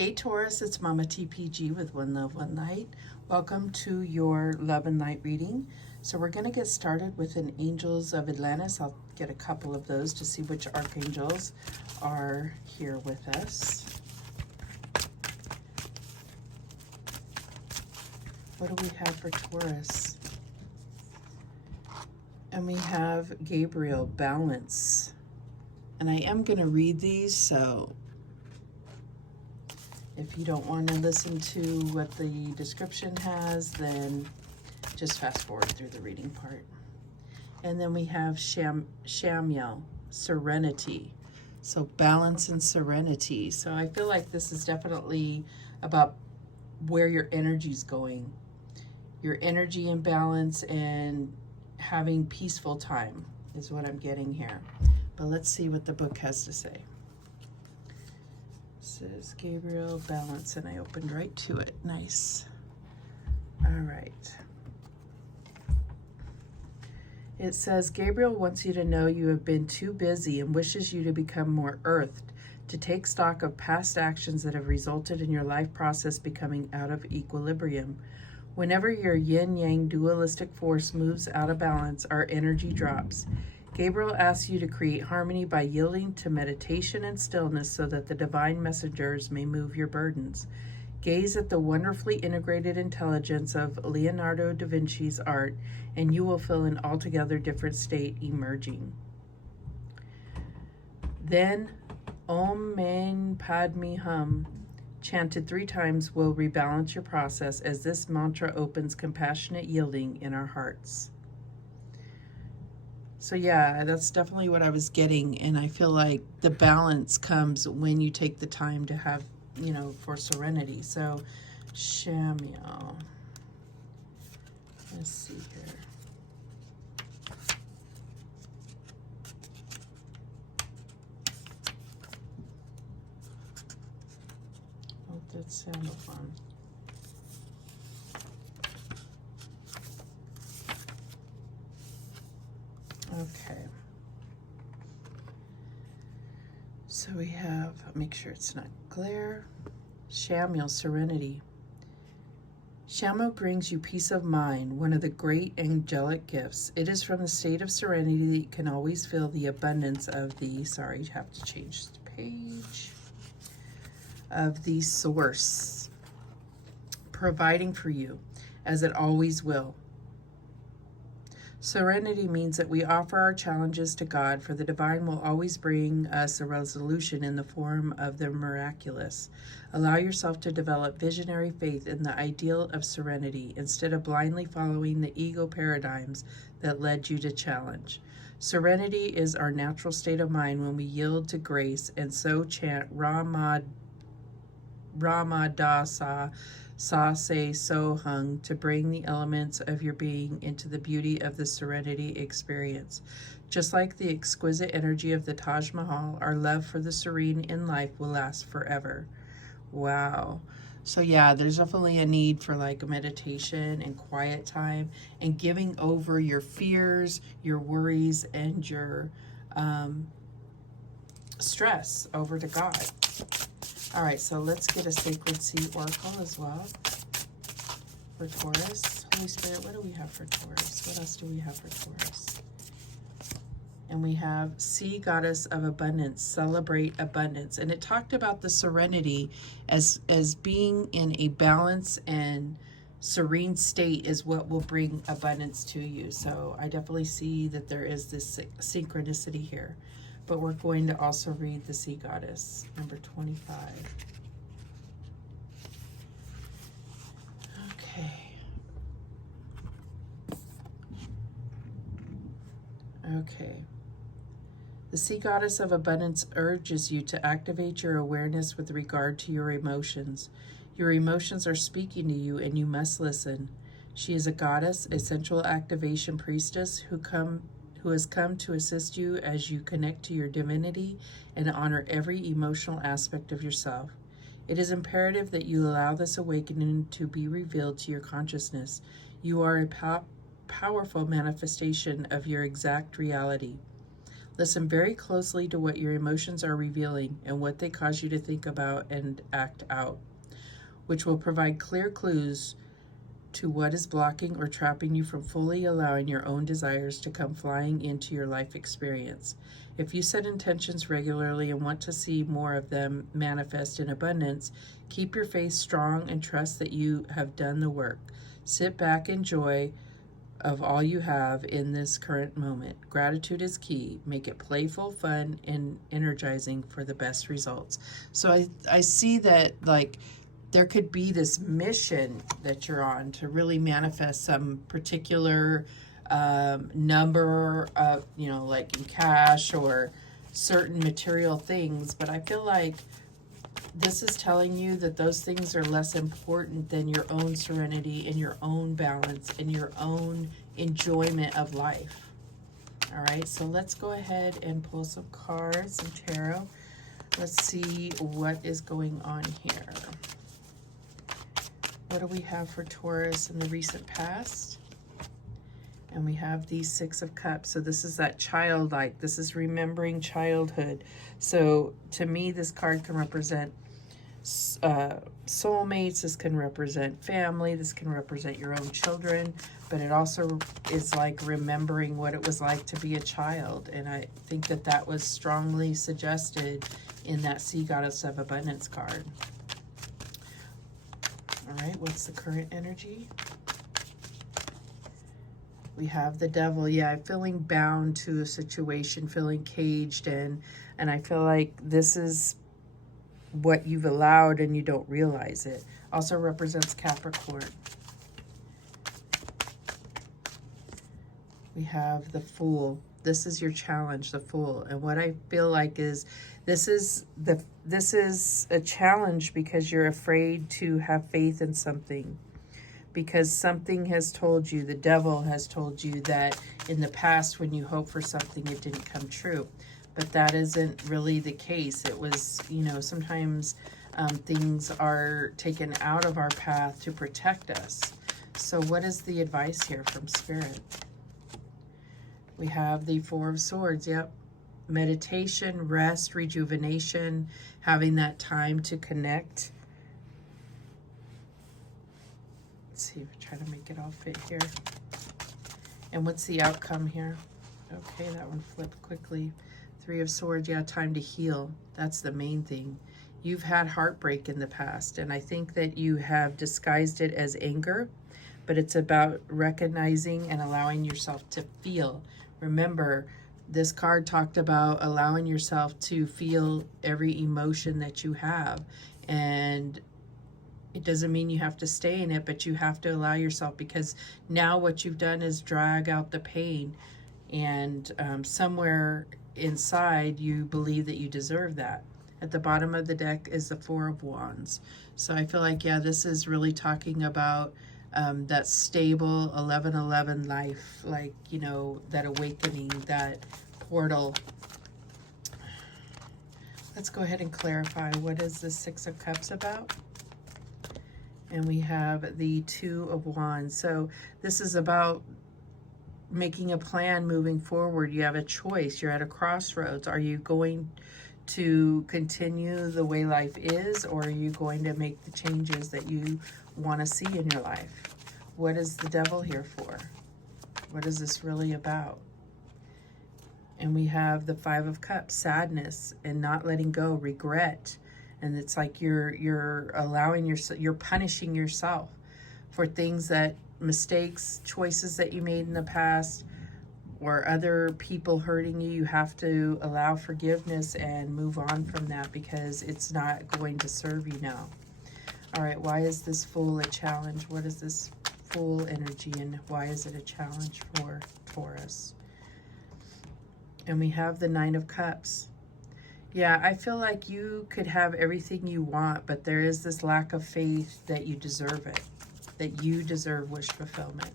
Hey Taurus, it's Mama TPG with One Love, One Light. Welcome to your Love and Light reading. So we're going to get started with an Angels of Atlantis. I'll get a couple of those to see which archangels are here with us. What do we have for Taurus? And we have Gabriel, Balance. And I am going to read these, so if you don't want to listen to what the description has, then just fast forward through the reading part. And then we have Shamiel, Serenity. So balance and serenity. So I feel like this is definitely about where your energy's going. Your energy in balance and having peaceful time is what I'm getting here. But let's see what the book has to say. This is Gabriel, Balance, and I opened right to it. Nice. All right. It says, Gabriel wants you to know you have been too busy and wishes you to become more earthed, to take stock of past actions that have resulted in your life process becoming out of equilibrium. Whenever your yin-yang dualistic force moves out of balance, our energy drops. Gabriel asks you to create harmony by yielding to meditation and stillness so that the divine messengers may move your burdens. Gaze at the wonderfully integrated intelligence of Leonardo da Vinci's art, and you will feel an altogether different state emerging. Then, Om Mani Padme Hum, chanted 3 times, will rebalance your process as this mantra opens compassionate yielding in our hearts. So yeah, that's definitely what I was getting, and I feel like the balance comes when you take the time to have, for serenity. So, Shamiel. Let's see here. Oh, that sounded fun. Okay. So we have, make sure it's not glare. Shamiel, Serenity. Shamiel brings you peace of mind, one of the great angelic gifts. It is from the state of serenity that you can always feel the abundance of the, sorry, you have to change the page, of the source, providing for you, as it always will. Serenity means that we offer our challenges to God, for the divine will always bring us a resolution in the form of the miraculous. Allow yourself to develop visionary faith in the ideal of serenity, instead of blindly following the ego paradigms that led you to challenge. Serenity is our natural state of mind when we yield to grace and so chant Ramadasa Sa Se So Hung to bring the elements of your being into the beauty of the serenity experience. Just like the exquisite energy of the Taj Mahal, our love for the serene in life will last forever. Wow. So yeah, there's definitely a need for like a meditation and quiet time and giving over your fears, your worries, and your stress over to God. All right, so let's get a Sacred Sea Oracle as well for Taurus. Holy Spirit, what do we have for Taurus? What else do we have for Taurus? And we have Sea Goddess of Abundance, celebrate abundance. And it talked about the serenity as being in a balance and serene state is what will bring abundance to you. So I definitely see that there is this synchronicity here. But we're going to also read the Sea Goddess, number 25. Okay. Okay. The Sea Goddess of Abundance urges you to activate your awareness with regard to your emotions. Your emotions are speaking to you and you must listen. She is a goddess, a sensual activation priestess who has come to assist you as you connect to your divinity and honor every emotional aspect of yourself. It is imperative that you allow this awakening to be revealed to your consciousness. You are a powerful manifestation of your exact reality. Listen very closely to what your emotions are revealing and what they cause you to think about and act out, which will provide clear clues to what is blocking or trapping you from fully allowing your own desires to come flying into your life experience. If you set intentions regularly and want to see more of them manifest in abundance, keep your faith strong and trust that you have done the work. Sit back in joy of all you have in this current moment. Gratitude is key. Make it playful, fun, and energizing for the best results. So I see that, like, there could be this mission that you're on to really manifest some particular number of, like in cash or certain material things. But I feel like this is telling you that those things are less important than your own serenity and your own balance and your own enjoyment of life. All right, so let's go ahead and pull some cards, some tarot. Let's see what is going on here. What do we have for Taurus in the recent past? And we have the Six of Cups. So this is that childlike. This is remembering childhood. So to me, this card can represent soulmates. This can represent family. This can represent your own children. But it also is like remembering what it was like to be a child. And I think that that was strongly suggested in that Sea Goddess of Abundance card. All right, what's the current energy? We have the Devil. Yeah, feeling bound to a situation, feeling caged in. And I feel like this is what you've allowed and you don't realize it. Also represents Capricorn. We have the Fool. This is your challenge, the Fool. And what I feel like is this is a challenge because you're afraid to have faith in something. Because something has told you, the devil has told you that in the past when you hoped for something, it didn't come true. But that isn't really the case. It was, sometimes things are taken out of our path to protect us. So what is the advice here from Spirit? We have the Four of Swords. Yep. Meditation, rest, rejuvenation, having that time to connect. Let's see, try to make it all fit here. And what's the outcome here? Okay, that one flipped quickly. Three of Swords, yeah, time to heal. That's the main thing. You've had heartbreak in the past, and I think that you have disguised it as anger, but it's about recognizing and allowing yourself to feel. Remember, this card talked about allowing yourself to feel every emotion that you have. And it doesn't mean you have to stay in it, but you have to allow yourself, because now what you've done is drag out the pain. And somewhere inside, you believe that you deserve that. At the bottom of the deck is the Four of Wands. So I feel like, yeah, this is really talking about that stable 11-11 life, like, that awakening, that portal. Let's go ahead and clarify, what is the Six of Cups about? And we have the Two of Wands. So this is about making a plan moving forward. You have a choice. You're at a crossroads. Are you going to continue the way life is, or are you going to make the changes that you want to see in your life? What is the Devil here for? What is this really about? And we have the Five of Cups, sadness and not letting go, regret. And it's like you're allowing yourself, you're punishing yourself for things that, mistakes, choices that you made in the past, or other people hurting you. You have to allow forgiveness and move on from that, because it's not going to serve you now. All right, why is this Fool a challenge? What is this Fool energy, and why is it a challenge for Taurus? And we have the Nine of Cups. Yeah, I feel like you could have everything you want, but there is this lack of faith that you deserve it, that you deserve wish fulfillment.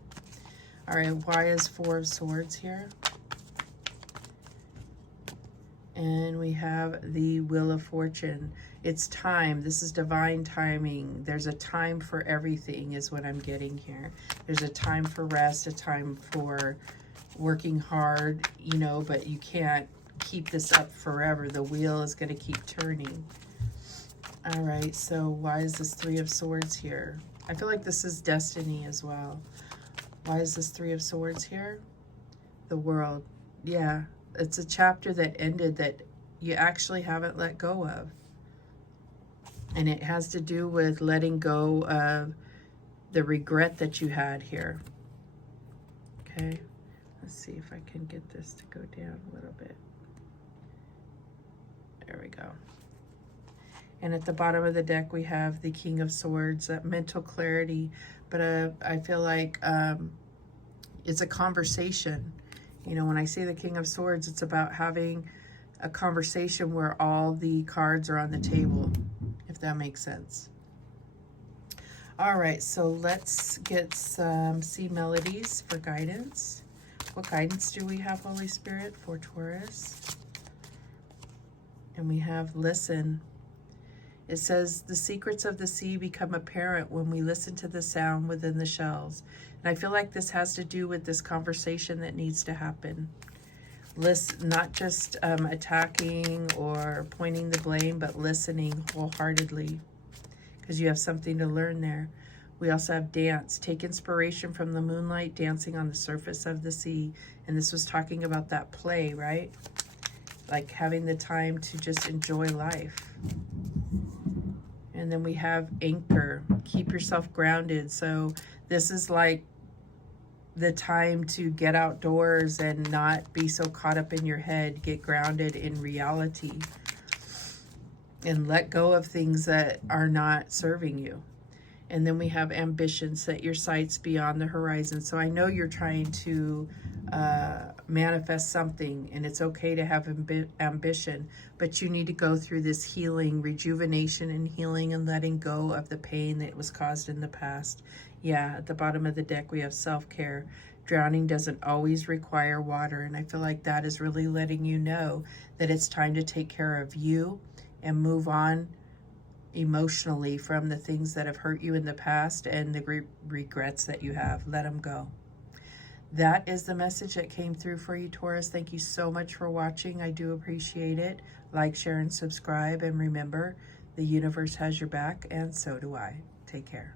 All right, why is Four of Swords here? And we have the Wheel of Fortune. It's time. This is divine timing. There's a time for everything is what I'm getting here. There's a time for rest, a time for working hard, but you can't keep this up forever. The wheel is going to keep turning. All right, so why is this Three of Swords here? I feel like this is destiny as well. Why is this Three of Swords here? The World. Yeah, it's a chapter that ended that you actually haven't let go of. And it has to do with letting go of the regret that you had here. Okay, let's see if I can get this to go down a little bit. There we go. And at the bottom of the deck, we have the King of Swords, mental clarity. But I feel like it's a conversation. You know, when I say the King of Swords, it's about having a conversation where all the cards are on the table, if that makes sense. All right, so let's get some sea melodies for guidance. What guidance do we have, Holy Spirit, for Taurus? And we have listen. It says, the secrets of the sea become apparent when we listen to the sound within the shells. And I feel like this has to do with this conversation that needs to happen. Listen, not just attacking or pointing the blame, but listening wholeheartedly, because you have something to learn there. We also have dance. Take inspiration from the moonlight dancing on the surface of the sea. And this was talking about that play, right? Like having the time to just enjoy life. And then we have anchor. Keep yourself grounded. So this is like the time to get outdoors and not be so caught up in your head. Get grounded in reality. And let go of things that are not serving you. And then we have ambition. Set your sights beyond the horizon. So I know you're trying to manifest something, and it's okay to have ambition, but you need to go through this healing, rejuvenation and healing, and letting go of the pain that was caused in the past. Yeah, at the bottom of the deck, we have self-care. Drowning doesn't always require water, and I feel like that is really letting you know that it's time to take care of you and move on emotionally from the things that have hurt you in the past and the regrets that you have. Let them go. That is the message that came through for you, Taurus. Thank you so much for watching. I do appreciate it. Like, share, and subscribe. And remember, the universe has your back, and so do I. Take care.